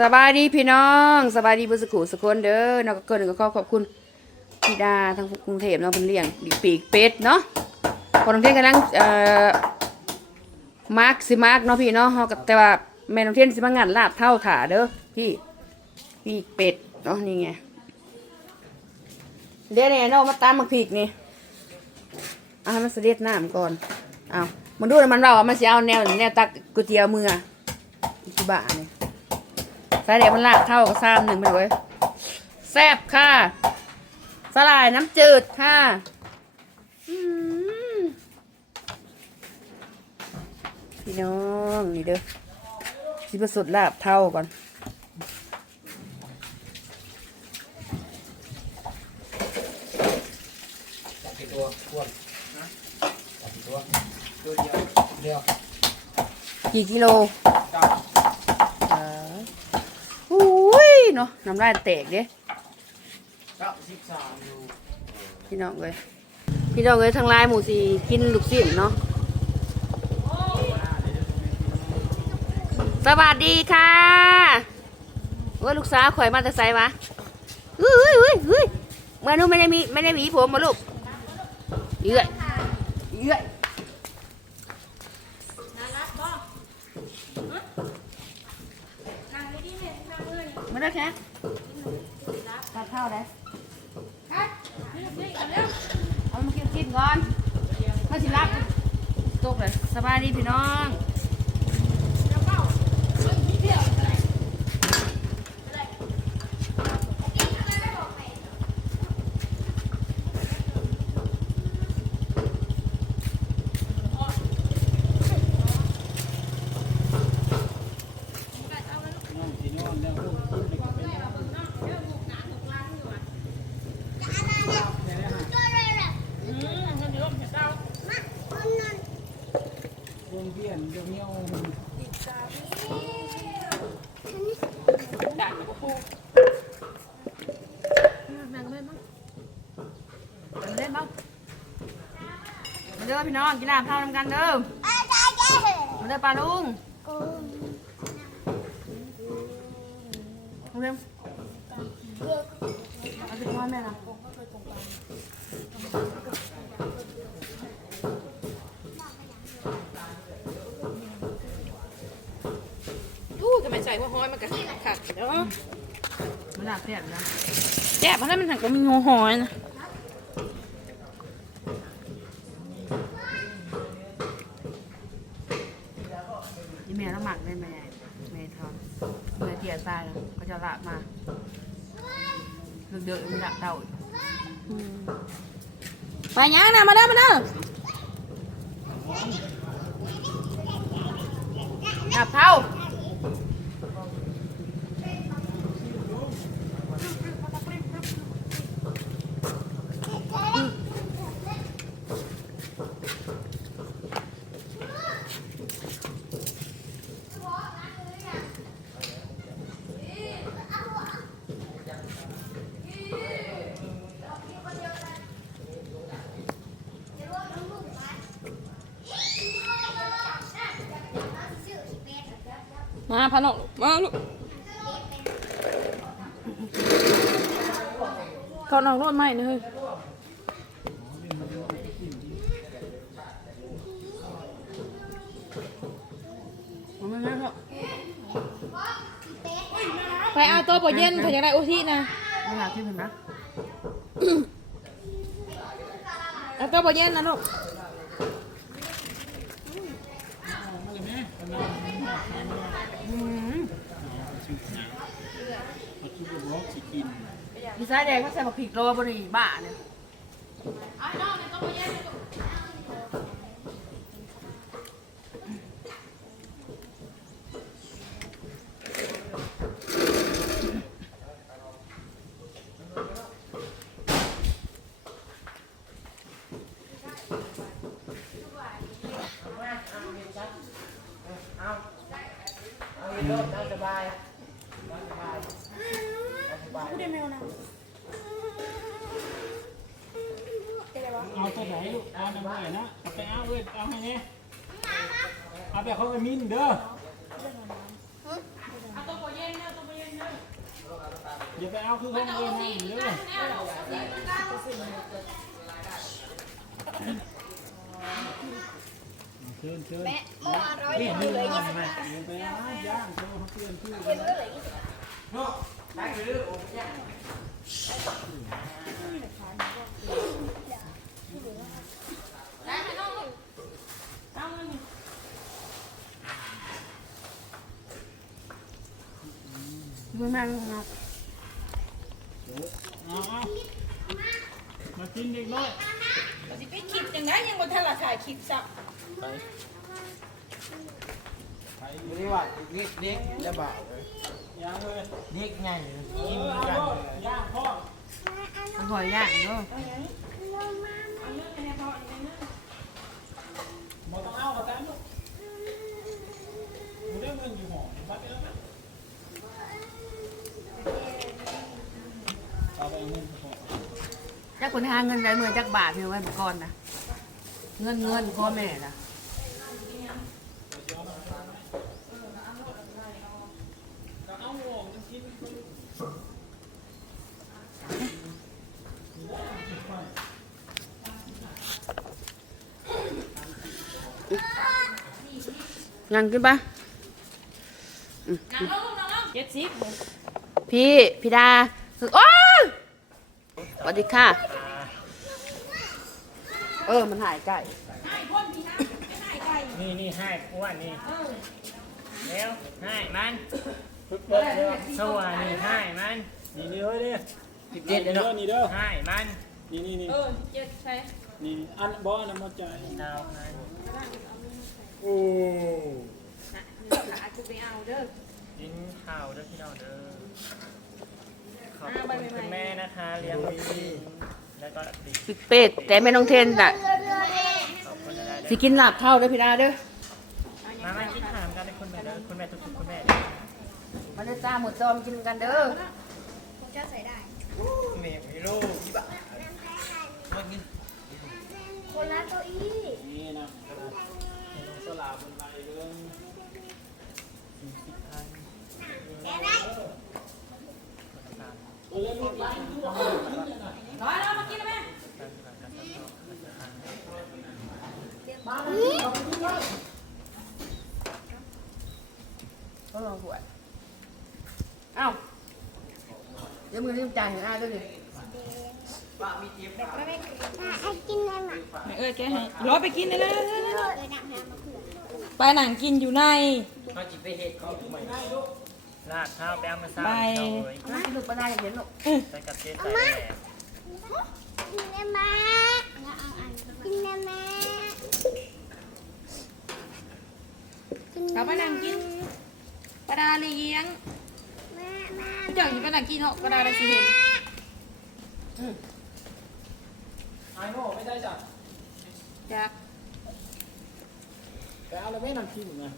สบายดีพี่น้องสบายดีบุสกุสกุลเด้อเนาก็เกินก็ขอขอบคุณพี่ดาทางกรุงเทพเนาะเพิ่นเลี้ยงปีกเป็ดเนาะพอน้องเทนกำลังเอ่อมาร์กสิมาร์กเนาะพี่เนาะเฮาก็แต่ว่าแม่น้องเทนสิมางานลาบเท่าถาเด้อพี่ปีกเป็ดเนาะนี่ไงเดี๋ยวเนี่ยเนาะมาตามมาพริกนี่เอาให้มันเสด็จน้ำก่อนเอามันดูแล้วมันเราว่ามันเสิเอาแนวแนวตักก๋วยเตี๋ยวมืออีกบ้าเนี่ย สาเดี๋ยวมันลากเข้ากับซ้ำหนึ่งไปเลยแซ่บค่ะสลายน้ำจืดค่ะพี่น้องนี่เด้อชิบะสดลาบเท่าก่อนจับกี่ตัวอ้วนนะจับกี่ตัวตัวเดียวเดียวกี่กิโล เก้า อ่าอุ้ย เนาะน้ำลายแตกเด้พี่น้องเลยพี่น้องเลยทางลายหมูสีกินลูกชิ้นเนาะสวัสดีค่ะว่าลูกสาวข่อยมาแต่ไสวะเฮ้ยเฮ้ยเฮ้ยเมื่อนู้นไม่ได้มีไม่ได้หวีผมมาลูกเยื่อยเยื่อย มาได้แค่ตัดเท่าเลยเอามากินกินก่อนมาสิรับตกเลยสบายดีพี่น้องน้องสีนอนแล้วลูกกินไปกินไปวงเวียนเดี๋ยวเนี้ย เล่นบ้างมาเด้ อพี่น้องกินน้ำข้าวทำกันเด้อมาเด้อปลาลุงลุงเร็วเอาไปทอดแม่นะตู้จะไม่ใส่หัวห้อยมันก็ขัดเนาะมันหนักเสียบนะแจ๊บเพราะนั้นมันหักก็มีหัวห้อยนะ ยี่แม่ต้องหมักได้แม่แม่ทอดแม่เตี๋ยตายแล้วก็ จะละมาเดือดๆมันหนักเต่าอีกไปยังนะมาเด้อมาเด้อหนักเท่า มาพะนกมาลูกเขานอกรถใหม่เลยมันไม่ได้หรอกไปเอาตัวปอเย็นถ้าอยากได้โอทีนะไม่อยากที่เห็นนะเอาตัวปอเย็นนะลูก มาคิดว่าบอกสิกินมีสายแดงก็ใส่ผักผิดโรบรีบ้าเนี่ยเอา ลูกเอาหน่อยนะเอาไปเอาเว้ยเอาให้เนี่ยเอาแบบเขาไปมินเด้อเอาตัวปอเย็นเอาตัวปอย่าไปเอาคือห้องเองนะอยู่เด้อเชิญเชิญแม่เมื่อวานร้อยนี่เดียวนี่เหลยนี่ยี่สิบแม่บาทอย่าไปเอาย่างโชว์เขาเปลี่ยนชื่อเมื่อเหลือยี่สิบเนาะได้ไปเรื่อยโอ้ย ได้ไหมน้องลูกเอาเงิน มึงนั่งนะเอาเอามากินเด็กน้อยเราสิไปคลิปยังไงยังบ่ทันละถ่ายคลิปซับไปไปไม่ได้ว่าเด็กเด็กจะบ่าวเลยย่างเลยเด็กไงเอกินอกันเอาย่างพ่อมันหอยย่างเนาะ จักคนหาเงินได้เมื่อจักบาทเพียงไว้ก่อนนะเงินเงินพ่อแม่นะก็เอาออกกินยังกินปะนั่งลงลูกนั่งลงเจ็ดสิบพี่ พี่ดาคือโอ้ย สวัสดีค่ะ เออ มันหายไก่ให้พ่นพี่นะไม่ให้ไก่นี่นี่ให้อ้วนนี่เออเร็วให้มันปึ๊บเปิดเด้อสว่างนี่ให้มันนี่นี่เฮ้ยเด้อสิบเจ็ดเลยเนาะนี่เด้อให้มันนี่นี่นี่เออเจ็ดใช่นี่อันบ่อันนั้นมาจ่ายดาวให้โอ้นะเดี๋ยวขาจะไปเอาเด้อกินข้าวเด้อพี่น้องเด้อ ขอบอ่าใบคุณใหม่ๆคุณแม่นะคะ เลี้ยงลูกดีแล้วก็ดิปิดเป็ดแต่แม่น้องเทนน่ะขอบคุณอะไรสิเด้อกินหลับเท่าเด้อพี่ดาเด้อมามากินถามกันเลยคุณแม่เด้อคุณแม่ทุกๆคุณแม่มาเด้อจ้าหมดจอมกินกันเด้อผมจะใส่ได้เมย์ไม่รู้ยี่บ้ามากินคนละเก้าอี้นี่นะสลาบนใบเรื่องแกได้เรื่องลูกบ้าน ที่ว่าร้อยแล้วมากินแล้วแม่ก็ลองสวยเอ้าเดี๋ยวมึงรีบจ่ายให้อาด้วยดิไอ้กินได้ไหมเอ้ยแกให้ร้อยไปกินเลยเลยเออหนังหามาเผื่อไปหนังกินอยู่ในเขาจิไปเห็ดเขาทำไม ลาดข้าวแป้งมาซ่าไปเลยมาลูกปลาได้เห็นลูกใส่กับเจ๊ใส่แหลกกินได้ไหมแล้วเอาอันกินได้ไหมกินเราไปหนังกินปลาดาเลี้ยงแม่แม่เจ้าอยู่ไปหนังกินเหรอปลาดาได้สิเห็นไอ้โน่ไม่ได้จ้ะจากแต่เอาแล้วไม่นำกินนะ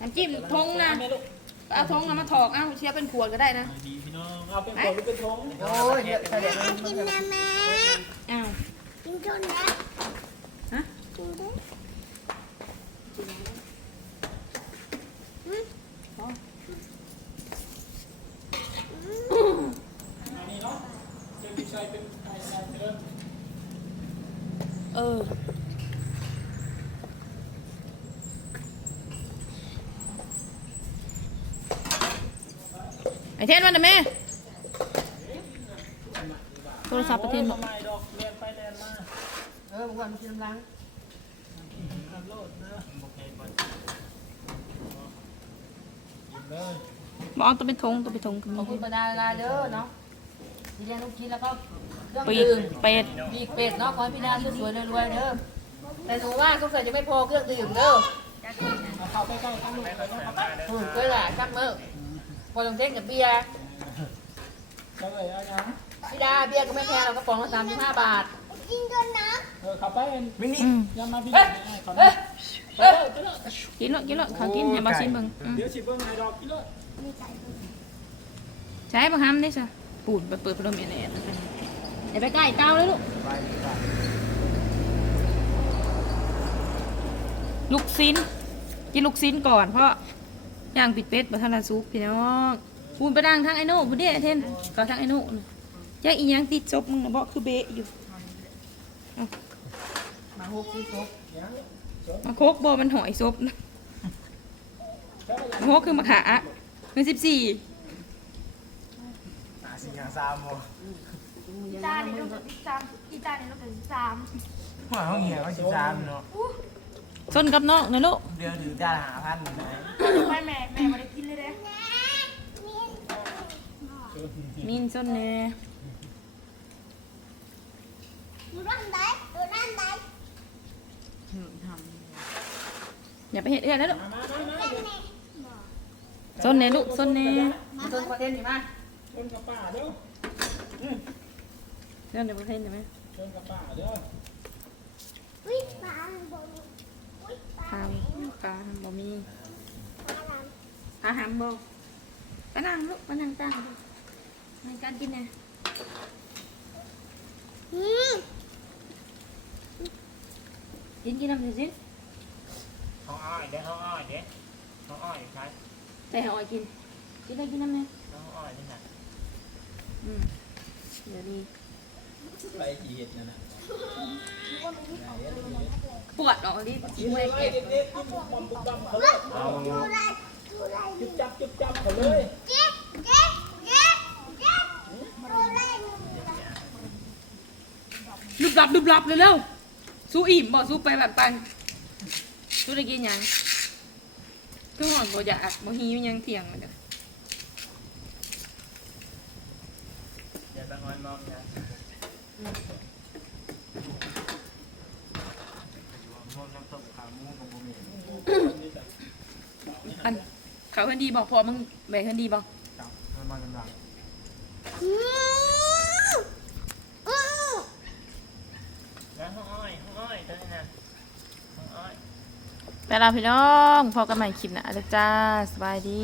น้ำจิ้มทงนะแม่ลูก เอาทงเอามาถอกเอาเชียร์เป็นขวดก็ได้นะดีพี่น้อง เอาเป็นขวดหรือเป็นทงโอ้ยเดี๋ยวเดี๋ยวกินได้ไหมอ้าวกินจนนะฮะกินได้อันนี้เนาะจนไก่ใส่ไปเลยเออ ไอเทนมาหน่อยแม่โทรศัพท์ประเทศบอกทำไมดอกเรียนไปเรียนมาเออวันกินล้างอัพโหลดนะโอเคก่อนเลยบอกเอาตัวเป็นทงตัวเป็นทงขอบคุณปลาดาลาเด้อเนาะที่เลี้ยงลูกกินแล้วก็เรื่องปีดื่มเป็ดมีเป็ดเนาะขอให้พี่ดาสวยๆรวยๆเด้อแต่หนูว่าสงสัยจะไม่พอเครื่องดื่มเด้อเอาเข้าไปใกล้กันลูกไปเลยอืมก็แหละชักมือ พอลงเท่งกับเบียร์ใช่เลยเอายังพี่ดาเบียร์ก็ไม่แพงเรากระป๋องละสามสิบห้าบาท กินจนนะเออขับไปมินิยังมาพี่เฮ้ยเขาเฮ้ยเฮ้ยกินเลยกินเลยเขากินให้บาชิมเบิ่งอืมเดี๋ยวชิบเบิ้งไอ้ดอกกิโลใช้บังคับได้จ้ะปูดเปิดเปิดพัดลมแอร์อย่าไปใกล้เตาเลยลูก ไปดีกว่าลูกซิ้นกินลูกซิ้นก่อนเพราะ ย่างปิดเป็ดบัทันซุปพี่น้องเปูนไปดังทางไอ้โน่บุเด้เทนก็ทางไอ้โน่น่ะยังอีหยังติดศพมึงนะบอกคือเบะอยู่มาหกที่ครบมาโคกบอมันหอยศพนะโคกคือมะขาเงินสิบสี่หาสิ่งหาซามบ่อีตาเนี่ยลูกเป็นสามอีตาเนี่ยลูกเป็นสามหัวเขาเหี้ยเขาสิบสามเนาะ ชนกับน้องนะลูกเดือนถือจานหาพันไหนไม่แม่แม่ไม่ได้กินเลยเด้มินชนเน่ดูนั่นได้ดูนั่นได้อย่าไปเห็ดเอื้อนนะลูกชนเน่ลูกชนเน่มาต้นประเทศนี่มาชนกับป่าเด้อเรื่องในประเทศใช่ไหมชนกับป่าเด้ออุ้ยปลาบน อุ้ยปลาทางกาบ่มีปลาอาหารบ่ไปนั่งลูกไปนั่งตั้งลูกในการกินไงอืมกินกินน้ำสิห้องอ้อยเด้อห้องอ้อยเด้อห้องอ้อยใช่แต่หอยกินกินได้กินน้ำเนี่ยห้องอ้อยนี่ค่ะอืมเดี๋ยวดีไปกี่เห็ดนั่นน่ะ ปวดออกดิชิมเลยเก็บด็กๆที่บุกบอมบุกบเขาเลยเอาดูไรดูไรจุบจับจุบจับเขาเลยดุบลับดุบลับเลยเร็วสู้อิ่มบ่สู้ไปแบบปันสู้ได้กินยังคือหอนบ่อยากบ่หิวยังเที่ยงมันเด้อเดี๋ยวไปงอนมองนะ มนน้ำตกขาหมูกับบ่มี อันเขาเพิ่นดีบอกพอมึงแบ่งเพิ่นดีบ่จับมันมากำลังอืมอืมนะห้องอ้อยห้องอ้อยตัวนี้นะห้องอ้อยไปลาพี่น้องพอกันใหม่คลิปหน้าเด้อจ้าสบายดี